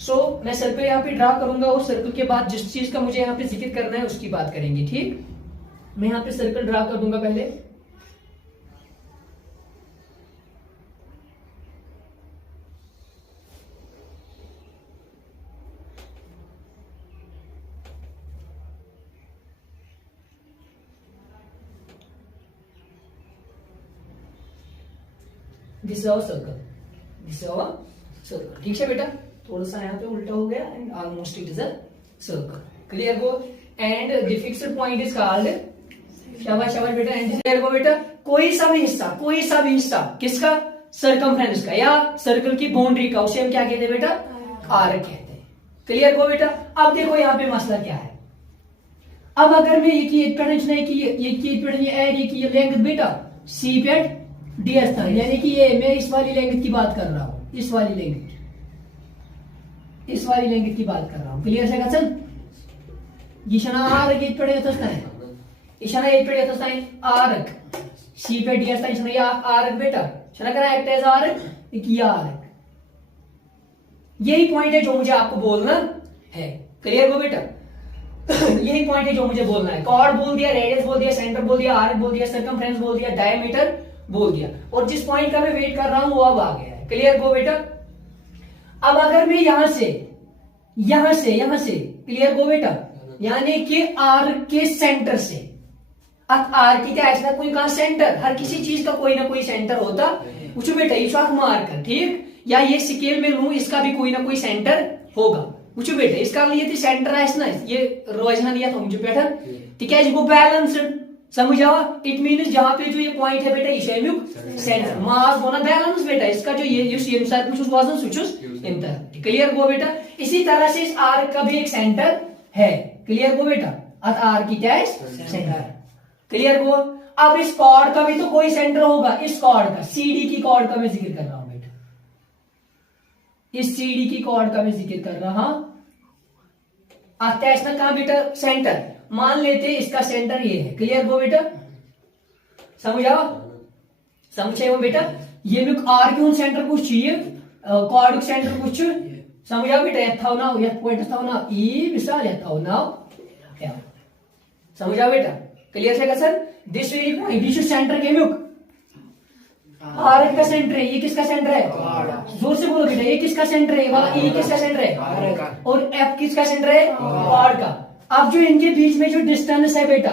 सो मैं सर्कल यहाँ पे ड्रा करूंगा और सर्कल के बाद जिस चीज का मुझे यहाँ पे जिक्र करना है उसकी बात करेंगे। ठीक, मैं यहाँ पे सर्कल ड्रा कर दूंगा पहले। This is our circle, this is our circle. ठीक है बेटा, थोड़ा सा यहाँ पे उल्टा हो गया and almost it is a circle. Clear go? And the fixed point is called, शाबाश शाबाश बेटा। एंड क्लियर गो बेटा, कोई सा भी हिस्सा किसका, सर्कमफ्रेंस का या सर्कल की बाउंड्री का, उसे हम क्या कहते हैं बेटा, आर्क कहते हैं। क्लियर गो बेटा? अब देखो यहाँ पे मसला क्या है। अब अगर मैं ये लेंथ बेटा सी पेट ds था, यानी कि ये मैं इस वाली लेंथ की बात कर रहा हूं, इस वाली लेंथ की बात कर रहा हूं। क्लियर है गचन? आर्क आर्क सी पे ds था, आर्क बेटा करा एक्ट एज आर्क, आर्क। यही पॉइंट है जो मुझे आपको बोलना है। क्लियर हो बेटा? यही पॉइंट है जो मुझे बोलना है। कॉर्ड बोल दिया, रेडियस बोल दिया, सेंटर बोल दिया, आर्क बोल दिया, सर्कमफ्रेंस बोल दिया, डायमीटर बोल दिया, और जिस पॉइंट का मैं वेट कर रहा हूं वो अब आ गया है। क्लियर गो बेटा? अब अगर मैं यहां से क्लियर गो बेटा, यानी कि आर्क के सेंटर से, अब आर्क की क्या ऐसा कोई कहां सेंटर, हर किसी चीज का कोई ना कोई सेंटर होता पूछो बेटा, ये मार्कर। ठीक, या ये स्केल में लूं, इसका भी कोई ना कोई सेंटर होगा। पूछो बेटा, इसका लिए सेंटर है ना, ये रोजना लिया था मुझे बेटा, ठीक है, इसको बैलेंस्ड समझ आवा। इट मीन जहां पे जो ये पॉइंट है बेटा, ये सेंटर मास होना बैलेंस बेटा, इसका जो ये वजन इंटर। क्लियर गो बेटा? इसी तरह से इस आर्क का भी एक सेंटर है। क्लियर गो बेटा? आर्क की क्या है, सेंटर। क्लियर गो? अब इस कॉर्ड का भी तो कोई सेंटर होगा, इस कॉर्ड का, सीडी की कॉर्ड का मैं जिक्र कर रहा हूं बेटा, इस सीडी की कॉर्ड का मैं जिक्र कर रहा आता है इसका कहां बेटा, सेंटर। मान लेते इसका सेंटर ये है। क्लियर गो बेटा? समझो बेटा, ये भी आर क्यों सेंटर कुछ चाहिए, कॉर्ड सेंटर कुछ समझा बेटा, यथा ना ये पॉइंट था ना, ई मिसाल यथा ना समझा बेटा? क्लियर है sir? This very point this centre के मुक आर का सेंटर है, ये किसका सेंटर है, जोर से बोलो बेटा, ये किसका सेंटर है, वाला ई किसका सेंटर है, और एफ किसका सेंटर है, कॉर्ड का। अब जो इनके बीच में जो डिस्टेंस है बेटा,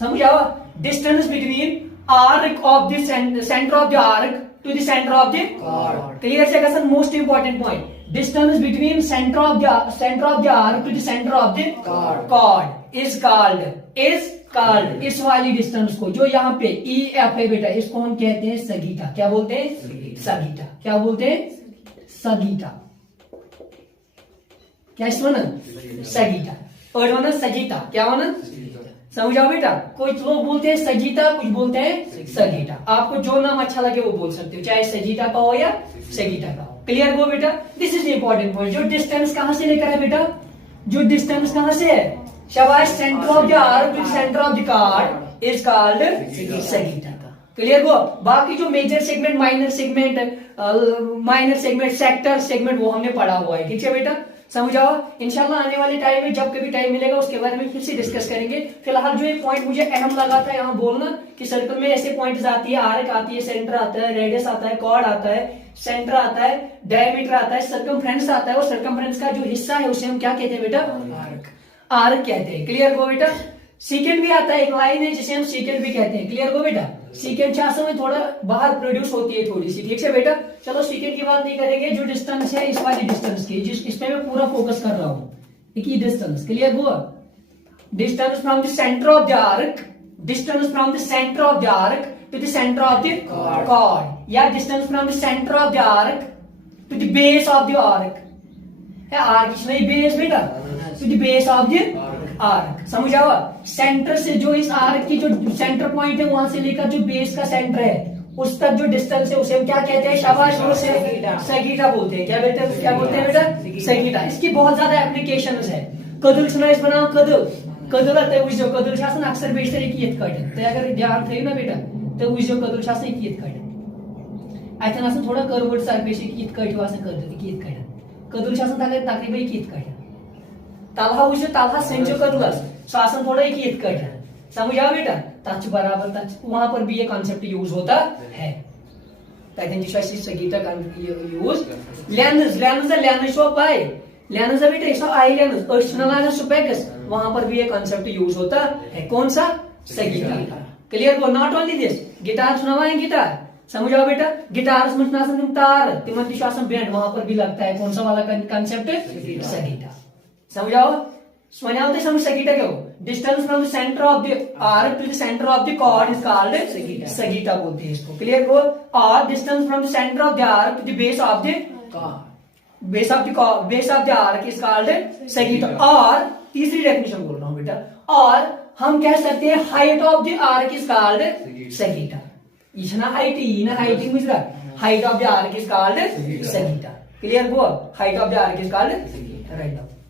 समझाओ, distance between arc of the centre of the arc to the centre of the chord. Clear है sir? Most important point, distance between centre of the arc to the centre of the chord is called इस वाली distance को, जो यहाँ पे E F है बेटा, इसको हम कहते हैं सगीटा। क्या बोलते हैं, सगीटा। क्या बोलते हैं, सगीटा। क्या इसमें सगीटा, और वरना सजीता। क्या होना, समझाओ बेटा? कुछ लोग बोलते हैं सजीता, कुछ बोलते हैं सगीटा। आपको जो नाम अच्छा लगे वो बोल सकते हो, चाहे सजीता का हो या सगीता का हो। क्लियर हो बेटा? This is important point. जो डिस्टेंस कहां से लेकर है बेटा, जो डिस्टेंस कहां से है, शाबाश, centre of the arc to centre of the chord is called sagitta. Clear हो? बाकी जो major segment, minor segment, sector segment, वो हमने पढ़ा हुआ है। ठीक है बेटा? समझाओ। इंशाल्लाह आने वाले टाइम में जब कभी टाइम मिलेगा उसके बारे में फिर से डिस्कस करेंगे। फिलहाल जो ये पॉइंट मुझे अहम लगा था यहाँ बोलना, कि सर्कल में ऐसे पॉइंट्स आती है, आर्क आती है, सेंटर आता है, रेडियस आता है, कॉर्ड आता है, सेंटर आता है, डायमीटर आता है, सर्कमफ्रेंस आता है, और सर्कमफ्रेंस का जो हिस्सा है उसे हम क्या कहते हैं बेटा, आर्क कहते हैं। क्लियर हो बेटा? सीकेंड भी आता है, एक लाइन है जिसे हम सीकेंड भी कहते हैं। क्लियर हो बेटा? सीकेंड चार में थोड़ा बाहर प्रोड्यूस होती है थोड़ी सी। ठीक है बेटा? चलो सीकेंड की बात नहीं करेंगे, जो डिस्टेंस है इस वाली डिस्टेंस की, इस पे मैं पूरा फोकस कर रहा हूं, डिस्टेंस। क्लियर हुआ? Distance from the centre of the arc, distance from the centre of the arc to the centre of the chord, या distance from the centre of the arc to the base of the arc. है arc इसमें base बेटा, to the base of the arc. समझ आओ? Centre से जो इस arc की जो सेंटर पॉइंट है वहां से लेकर जो बेस का सेंटर है उस तक जो डिस्टेंस है उसे हम क्या कहते हैं, शाबाश, सगीटा बोलते हैं। क्या बेटा, क्या बोलते हैं बेटा, सगीटा। इसकी बहुत ज्यादा एप्लीकेशंस है। कदल सुना बनाओ, कदल आता है, जो कदल शासन अक्सर बेशतर एक यथ कट, अगर ध्यान थे ना बेटा, तो जो कदल शासन एक यथ कट अतन थोड़ा कर्वर्ड सरफेस एक यथ कट कदल एक यथ कट कदुल तकरीबन यत तलहा वो तलहा संचो कदुलस सो थोड़ा यत समझ आओ बेटा तथ बराबर वहां पर भी ये कॉन्सेप्ट यूज होता है तथन सगीटा यूज लेंस लेंस लेंस पाए लेंस बेटा ये आई लेंस लाना स्पेक्स वहां पर भी ये कॉन्सेप्ट यूज होता है कौन सा sagitta clear go not only this guitar सुनावाएं गिटार समझ आओ बेटा गिटार में तुम तार तिमन बैंड वहां पर भी लगता है कौन सा वाला कॉन्सेप्ट सगीटा समझ आओ वन समझ सगीटा क्या हो distance from the centre of the arc to the centre of the chord is called sagitta बोलते हैं इसको क्लियर गो और distance from the centre of the arc to the base of the base of the arc is called sagitta और तीसरी definition बोल रहा हूं बेटा और हम कह सकते हैं height of the arc is called sagitta ये ना हाइट मुझरा height of the arc is called sagitta clear go height of the arc is called right now